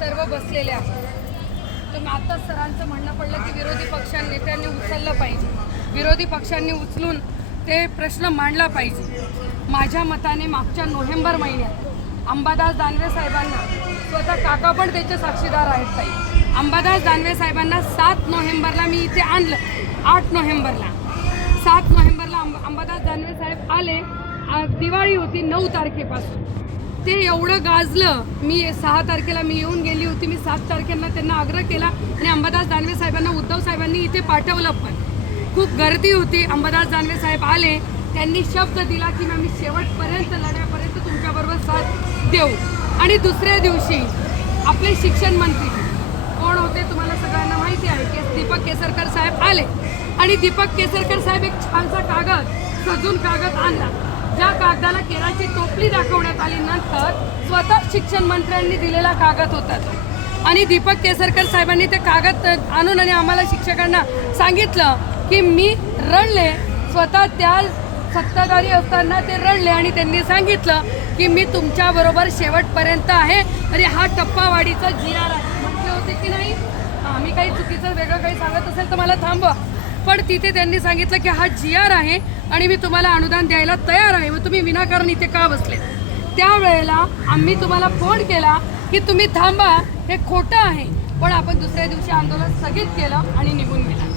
सर्व बसलेले आहेत तर आता सरांचं म्हणणं पडलं की विरोधी पक्ष नेत्यांनी उचललं पाहिजे विरोधी पक्षांनी उचलून ते प्रश्न मांडला पाहिजे माझ्या मताने मागच्या नोव्हेंबर महिन्यात अंबादास दानवे साहेबांना स्वतः काका पण त्याचे साक्षीदार आहेत ताई अंबादास दानवे साहेबांना सात नोव्हेंबरला मी इथे आणलं आठ नोव्हेंबरला सात नोव्हेंबरला अंबादास दानवे साहेब आले दिवाळी होती नऊ तारखेपासून ते एवढं गाजलं मी सहा तारखेला मी येऊन गेली होती मी सात तारखेला त्यांना आग्रह केला आणि अंबादास दानवे साहेबांना उद्धव साहेबांनी इथे पाठवलं पण खूप गर्दी होती अंबादास दानवे साहेब आले त्यांनी शब्द दिला की मी शेवटपर्यंत लढ्यापर्यंत तुमच्याबरोबर साथ देऊ आणि दुसऱ्या दिवशी आपले शिक्षण मंत्री कोण होते तुम्हाला सगळ्यांना माहिती आहे की दीपक केसरकर साहेब आले आणि दीपक केसरकर साहेब एक छानसा कागद सजून कागद आणला कागदाला केराची टोपली दाखवण्यात आली नंतर स्वतः शिक्षण मंत्र्यांनी दिलेला कागद होता आणि दीपक केसरकर साहेबांनी ते कागद आणून आणि आम्हाला शिक्षकांना सांगितलं की मी रडले स्वतः त्या सत्ताधारी असताना ते रडले आणि त्यांनी सांगितलं की मी तुमच्याबरोबर शेवटपर्यंत आहे तरी हा टप्पावाढीचा जी आर आहे म्हटले होते की नाही आम्ही काही चुकीचं वेगळं काही सांगत असेल तर मला थांबवा पण तिथे त्यांनी सांगितलं की हा जी आर आहे आणि मी तुम्हाला अनुदान द्यायला तयार आहे मग तुम्ही विनाकारण इथे का बसले त्यावेळेला आम्ही तुम्हाला फोन केला की तुम्ही थांबा हे खोटं आहे पण आपण दुसऱ्या दिवशी आंदोलन स्थगित केलं आणि निघून गेलं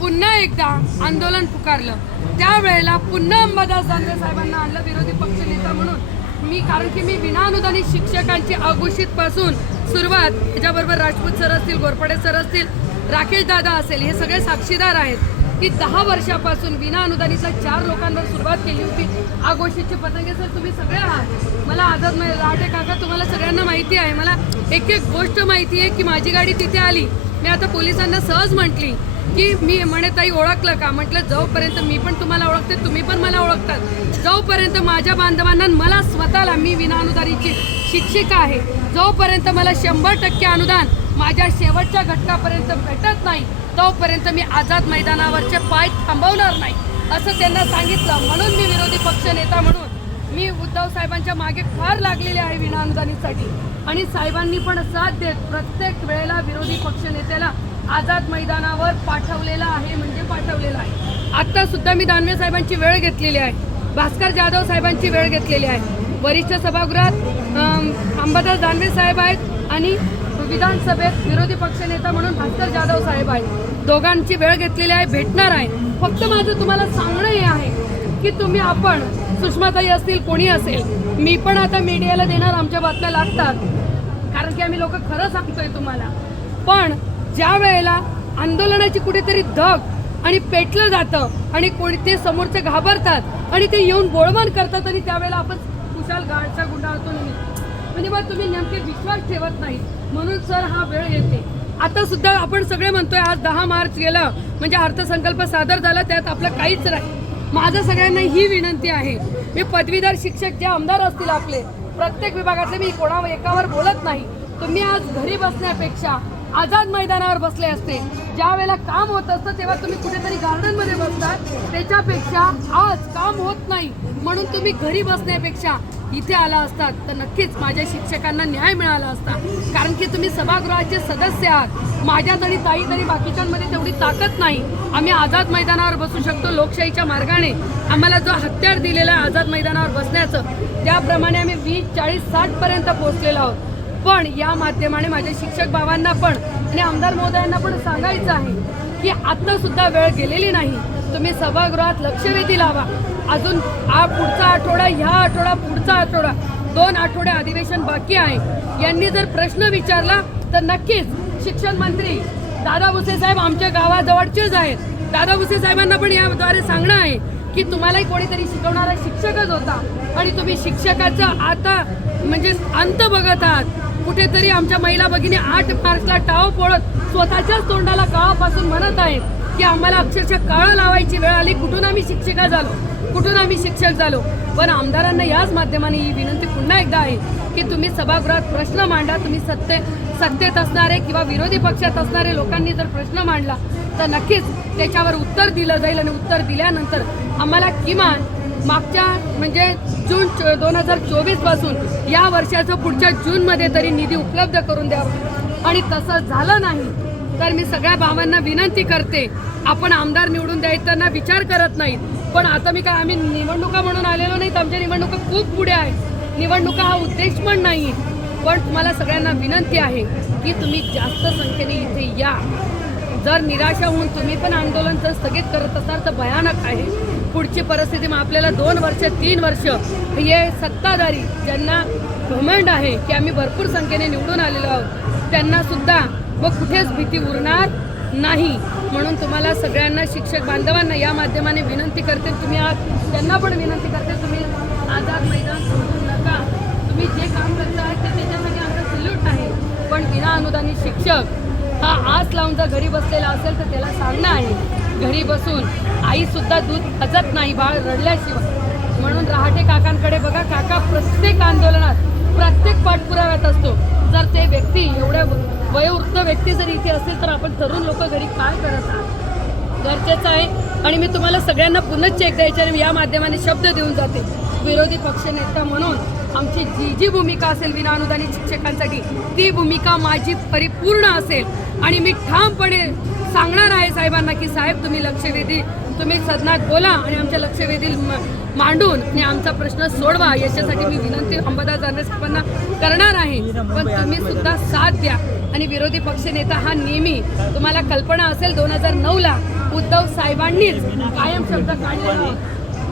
पुन्हा एकदा आंदोलन पुकारलं त्यावेळेला पुन्हा अंबादास दानवे साहेबांना आणलं विरोधी पक्ष नेता म्हणून मी कारण की मी विनाअनुदानित शिक्षकांची आघोषित पासून सुरुवात त्याच्याबरोबर राजपूत सर असतील गोरपडे सर असतील राकेश दादा असेल हे सगळे साक्षीदार आहेत की दहा वर्षापासून विना अनुदानीचा चार लोकांवर सुरुवात केली होती आगोशीची पतंगे सर तुम्ही सगळे आहात मला नाही राहते काका तुम्हाला सगळ्यांना माहिती आहे मला एक एक गोष्ट माहिती आहे की माझी गाडी तिथे आली मी आता पोलिसांना सहज म्हटली की मी म्हणे ताई ओळखलं का म्हटलं जोपर्यंत मी पण तुम्हाला ओळखते तुम्ही पण मला ओळखतात जोपर्यंत माझ्या बांधवांना मला स्वतःला मी विना अनुदानीची शिक्षिका आहे जोपर्यंत मला शंभर टक्के अनुदान माझ्या शेवटच्या घटकापर्यंत भेटत नाही तोपर्यंत मी आझाद मैदानावरचे पाय थांबवणार नाही असं त्यांना सांगितलं म्हणून मी विरोधी पक्ष नेता म्हणून मी उद्धव साहेबांच्या मागे फार लागलेले आहे विनाअनुदानीसाठी आणि साहेबांनी पण साथ देत प्रत्येक वेळेला विरोधी पक्ष नेत्याला आझाद मैदानावर पाठवलेला आहे म्हणजे पाठवलेला आहे आत्ता सुद्धा मी दानवे साहेबांची वेळ घेतलेली आहे भास्कर जाधव साहेबांची वेळ घेतलेली आहे वरिष्ठ सभागृहात अंबादास दानवे साहेब आहेत आणि विधानसभेत विरोधी पक्षनेता म्हणून भास्कर जाधव साहेब आहे दोघांची वेळ घेतलेली आहे भेटणार आहे फक्त माझं तुम्हाला सांगणं हे आहे की तुम्ही आपण सुषमाताई असतील कोणी असेल मी पण आता मीडियाला देणार आमच्या बातम्या लागतात कारण की आम्ही लोक खरं सांगतोय तुम्हाला पण ज्या वेळेला आंदोलनाची कुठेतरी धग आणि पेटलं जातं आणि कोणी ते समोरचे घाबरतात आणि ते येऊन बोळवण करतात आणि त्यावेळेला आपण कुशाल गाडचा गुंडाळतो म्हणजे मग तुम्ही नेमके विश्वास ठेवत नाही म्हणून सर हा वेळ येते आता सुद्धा आपण सगळे म्हणतोय आज दहा मार्च गेला म्हणजे अर्थसंकल्प सादर झाला त्यात आपलं काहीच नाही माझं सगळ्यांना ही विनंती आहे मी पदवीधर शिक्षक जे आमदार असतील आपले प्रत्येक विभागातले मी कोणा एकावर बोलत नाही तुम्ही आज घरी बसण्यापेक्षा आझाद मैदानावर बसले असते ज्या वेळेला काम होत असतं तेव्हा तुम्ही कुठेतरी गार्डन मध्ये बसतात त्याच्यापेक्षा आज काम होत नाही म्हणून तुम्ही घरी बसण्यापेक्षा इथे आला असतात तर नक्कीच माझ्या शिक्षकांना न्याय मिळाला असता कारण की तुम्ही सभागृहाचे सदस्य आहात माझ्या तरी ताई तरी बाकीच्यांमध्ये तेवढी ताकद नाही आम्ही आझाद मैदानावर बसू शकतो लोकशाहीच्या मार्गाने आम्हाला जो हत्यार दिलेला आहे आझाद मैदानावर बसण्याचं त्याप्रमाणे आम्ही वीस चाळीस साठपर्यंत पोहोचलेलो आहोत पण या माध्यमाने माझ्या शिक्षक भावांना पण आणि आमदार महोदयांना पण सांगायचं आहे की सुद्धा वेळ गेलेली नाही तुम्ही सभागृहात लक्षवेधी लावा अजून हा पुढचा आठवडा ह्या आठवडा पुढचा आठवडा दोन आठवडे अधिवेशन बाकी आहे यांनी जर प्रश्न विचारला तर नक्कीच शिक्षण मंत्री दादा भुसे साहेब आमच्या गावाजवळचेच आहेत दादा भुसे साहेबांना पण याद्वारे सांगणं आहे की तुम्हालाही कोणीतरी शिकवणारा शिक्षकच होता आणि तुम्ही शिक्षकाचा आता म्हणजे अंत बघत आहात कुठेतरी आमच्या महिला भगिनी आठ मार्क्सला टाव पळत स्वतःच्याच तोंडाला काळापासून म्हणत आहेत की आम्हाला अक्षरशः काळं लावायची वेळ आली कुठून आम्ही शिक्षिका झालो कुठून आम्ही शिक्षक झालो पण आमदारांना याच माध्यमाने ही विनंती पुन्हा एकदा आहे की तुम्ही सभागृहात प्रश्न मांडा तुम्ही सत्ते सत्तेत असणारे किंवा विरोधी पक्षात असणारे लोकांनी जर प्रश्न मांडला तर नक्कीच त्याच्यावर उत्तर दिलं जाईल आणि उत्तर दिल्यानंतर आम्हाला किमान मागच्या म्हणजे जून चो दोन हजार चोवीसपासून या वर्षाचं पुढच्या जूनमध्ये तरी निधी उपलब्ध करून द्यावा आणि तसं झालं नाही तर मी सगळ्या भावांना विनंती करते आपण आमदार निवडून त्यांना विचार करत नाहीत पण आता मी काय आम्ही निवडणुका म्हणून आलेलो नाही आमच्या निवडणुका खूप पुढे आहेत निवडणुका हा उद्देश पण नाही पण तुम्हाला सगळ्यांना विनंती आहे की तुम्ही जास्त संख्येने इथे या जर निराशा होऊन तुम्ही पण आंदोलन जर स्थगित करत असाल तर भयानक आहे पुढची परिस्थिती मग आपल्याला दोन वर्ष तीन वर्ष हे सत्ताधारी ज्यांना घमंड आहे की आम्ही भरपूर संख्येने निवडून आलेलो आहोत त्यांना सुद्धा मग कुठेच भीती उरणार नाही म्हणून तुम्हाला सगळ्यांना शिक्षक बांधवांना या माध्यमाने विनंती करते तुम्ही आज त्यांना पण विनंती करते तुम्ही आझाद मैदान सोडू नका तुम्ही जे काम करता आहात ते त्याच्यासाठी आमचा सल्यूट नाही पण विना अनुदानित शिक्षक हा आस लावून जर घरी बसलेला असेल तर त्याला सांगणं आहे घरी बसून आईसुद्धा दूध हजत नाही बाळ रडल्याशिवाय म्हणून रहाटे काकांकडे बघा काका प्रत्येक आंदोलनात प्रत्येक पाठपुराव्यात असतो जर ते व्यक्ती एवढ्या वयोवृत्त व्यक्ती जर इथे असेल तर आपण तरुण लोक घरी काय करत आहात गरजेचं आहे आणि मी तुम्हाला सगळ्यांना चेक द्यायचे आणि या माध्यमाने शब्द देऊन जाते विरोधी पक्षनेता म्हणून आमची जी जी भूमिका असेल विनाअनुदानित शिक्षकांसाठी ती भूमिका माझी परिपूर्ण असेल आणि मी ठामपणे सांगणार आहे साहेबांना की साहेब तुम्ही लक्षवेधी तुम्ही सदनात बोला आणि आमच्या लक्षवेधी मांडून आणि आमचा प्रश्न सोडवा याच्यासाठी मी विनंती अंबादास दानवे साहेबांना करणार आहे पण तुम्ही सुद्धा साथ द्या आणि विरोधी पक्ष नेता हा नेहमी तुम्हाला कल्पना असेल दोन हजार नऊला उद्धव साहेबांनीच कायम शब्द काढलेला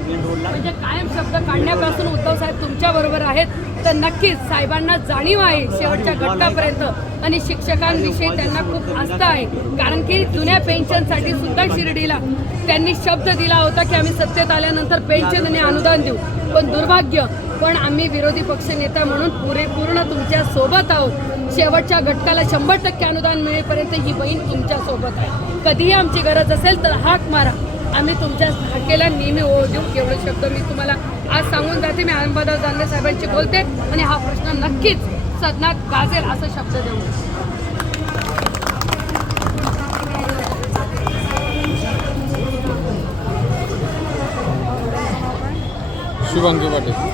म्हणजे कायम शब्द काढण्यापासून उद्धव साहेब तुमच्या बरोबर आहेत तर नक्कीच साहेबांना जाणीव आहे शेवटच्या घटकापर्यंत आणि शिक्षकांविषयी त्यांना खूप आस्था आहे कारण की जुन्या पेन्शनसाठी सुद्धा शिर्डीला त्यांनी शब्द दिला होता की आम्ही सत्तेत आल्यानंतर पेन्शन आणि अनुदान देऊ पण दुर्भाग्य पण आम्ही विरोधी पक्षनेता म्हणून पुरेपूर्ण तुमच्या सोबत आहोत शेवटच्या घटकाला शंभर टक्के अनुदान मिळेपर्यंत ही बहीण तुमच्या सोबत आहे कधीही आमची गरज असेल तर हाक मारा आम्ही तुमच्या भाकेला नेहमी ओळ देऊ एवढे शब्द मी तुम्हाला आज सांगून जाते मी आनंदराव जानवे साहेबांशी बोलते आणि हा प्रश्न नक्कीच सदनात गाजेल असं शब्द देऊ शुभांगी पाटील